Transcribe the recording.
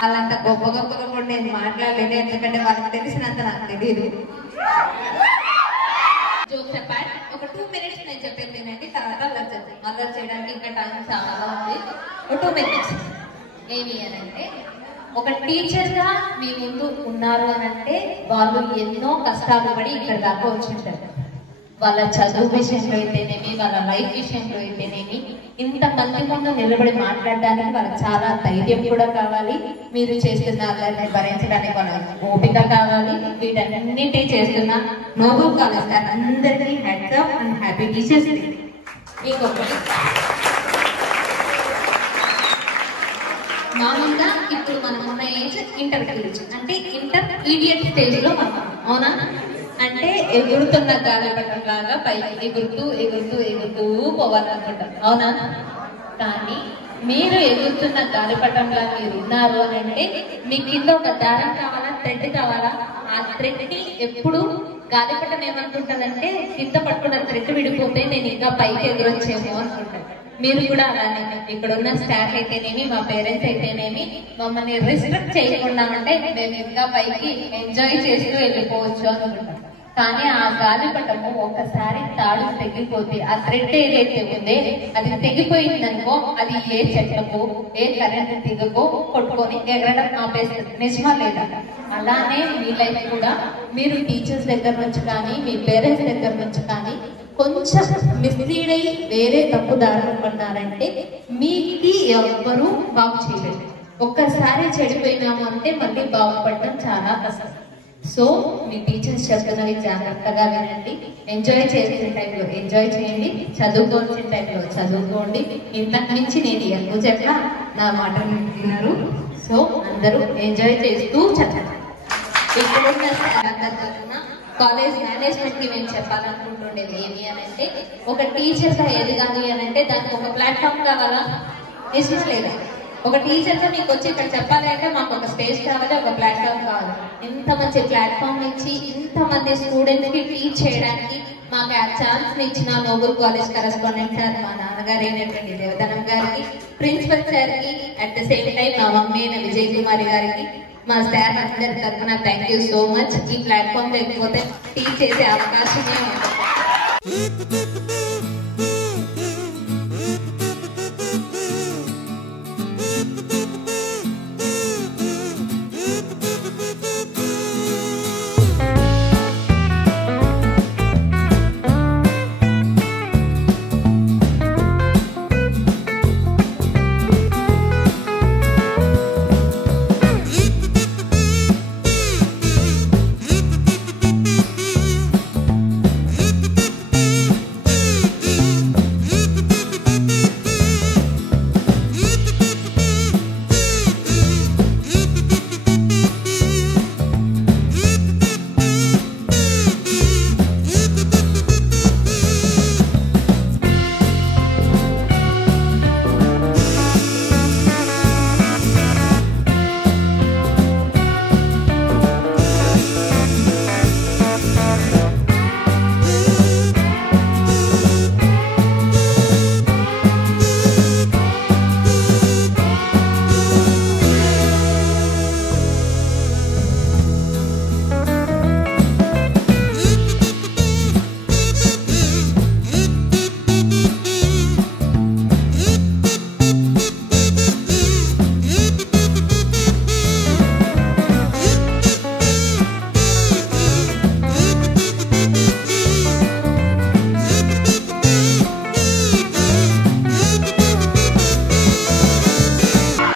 వాళ్ళంత గొప్ప గొప్పగా కూడా నేను మాట్లాడలేదు, ఎందుకంటే వాళ్ళకి తెలిసినంత నాకు తెలియదు. జోక్స్ అపార్ట్, ఒక 2 minutes నేను చెప్పేది వినండి, తర్వాత మదర్ చేయడానికి ఇంకా టైం చాలా ఉంది. ఒక 2 minutes. ఏమి అని అంటే, ఒక టీచర్గా మీ ముందు ఉన్నారు అని అంటే వాళ్ళు ఎన్నో కష్టాలు పడి ఇక్కడ దాకా వచ్చింటారు. వాళ్ళ చదువు విషయంలో అయితేనేమి, వాళ్ళ లైఫ్ విషయంలో అయితేనేమి, ఇంతమంది ముందు నిలబడి మాట్లాడడానికి వాళ్ళకి చాలా ధైర్యం కూడా కావాలి. మీరు చేస్తున్న అల్లరిని భరించడానికి వాళ్ళ ఓపిక కావాలి. వీటన్నిటి చేస్తున్న నోబెల్ కాలేజ్ సార్ అందరికీ hats off and happy teachers day. ఇంకొకటి, మామూలుగా ఇప్పుడు మనం ఉన్న ఏజ్ ఇంటర్మీడియట్, అంటే ఇంటర్మీడియట్ స్టేజ్ లో మనం, అవునా? అంటే ఎగురుతున్న గాలిపటం లాగా పైకి ఎగురుతూ ఎగురుతూ ఎగురుతూ పోవాలనుకుంటాం, అవునా? కానీ మీరు ఎగురుతున్న గాలిపటంలా మీరు ఉన్నారు అని అంటే మీ కింద ఒక దారం కావాలా, థ్రెడ్ కావాలా? ఆ థ్రెడ్ ని ఎప్పుడు గాలిపటం ఏమనుకుంటుందంటే కింద పట్టుకున్న థ్రెడ్ విడిపోతే నేను ఇంకా పైకి ఎగురొచ్చేమో అనుకుంటాను. మీరు కూడా అలానే, ఇక్కడ ఉన్న స్టాఫ్ అయితేనేమి, మా పేరెంట్స్ అయితేనేమి మమ్మల్ని రిస్ట్రిక్ట్ చేయకుండా అంటే మేము ఇంకా పైకి ఎంజాయ్ చేస్తూ వెళ్ళిపోవచ్చు అనుకుంటాం. కానీ ఆ గాలిపటము ఒక్కసారి తాడు తెగిపోతే, ఆ థ్రెడ్ ఏదైతే ఉందే అది తెగిపోయిందనుకో, అది ఏ చెట్లకు ఏ కరెంట్ తీగకో కొట్టుకొని ఎగరడం ఆపేస్తుంది. నిజమా లేదా? అలానే మీ లైఫ్ కూడా మీరు టీచర్స్ దగ్గర నుంచి కానీ మీ పేరెంట్స్ దగ్గర నుంచి కానీ కొంచెం మిస్లీడ్ అయ్యి వేరే తప్పు దారులు పడ్డారంటే మీకు ఎవ్వరూ బాగు చేయలేదు. ఒక్కసారి చెడిపోయినాము అంటే మళ్ళీ బాగుపడడం చాలా కష్టం. సో మీ టీచర్స్ చెప్తున్నది జాగ్రత్తగా వినండి. ఎంజాయ్ చేసిన టైంలో ఎంజాయ్ చేయండి, చదువుకోవాల్సిన టైంలో చదువుకోండి. ఇంతకు మించి నేను ఎక్కువ చెప్పినా నా మాటలు విన్నారు. సో అందరూ ఎంజాయ్ చేస్తూ చదవండి. ఇక్కడున్న కాలేజ్ మేనేజ్మెంట్ కి మేము చెప్పాలనుకుంటుండేది ఏమి అని అంటే, ఒక టీచర్ గా ఎదగాలి అని అంటే దానికి ఒక ప్లాట్ఫామ్ కావాలా? నిజం లేదా? ఒక టీచర్ గా మీకు వచ్చి ఇక్కడ చెప్పాలి అంటే మాకు ఒక స్టేజ్ కావాలి, ఒక ప్లాట్ఫామ్ కావాలి. ఇంత మంచి ప్లాట్ఫామ్ ఇచ్చి ఇంతమంది స్టూడెంట్స్ కి టీచ్ చేయడానికి మాకు ఆ ఛాన్స్ ఇచ్చిన నోబెల్ కాలేజ్ కరెస్పాండెంట్ సార్, మా నాన్నగారు అయినటువంటి దేవధనం గారికి, ప్రిన్సిపల్ సార్ కి, అట్ ద సేమ్ టైం మా మమ్మీ అయిన విజయ్ కుమారి గారికి, మా స్టాఫ్ అందరి తరఫున థ్యాంక్ యూ సో మచ్. ఈ ప్లాట్ఫామ్ లేకపోతే టీచ్ చేసే అవకాశమే ఉండదు.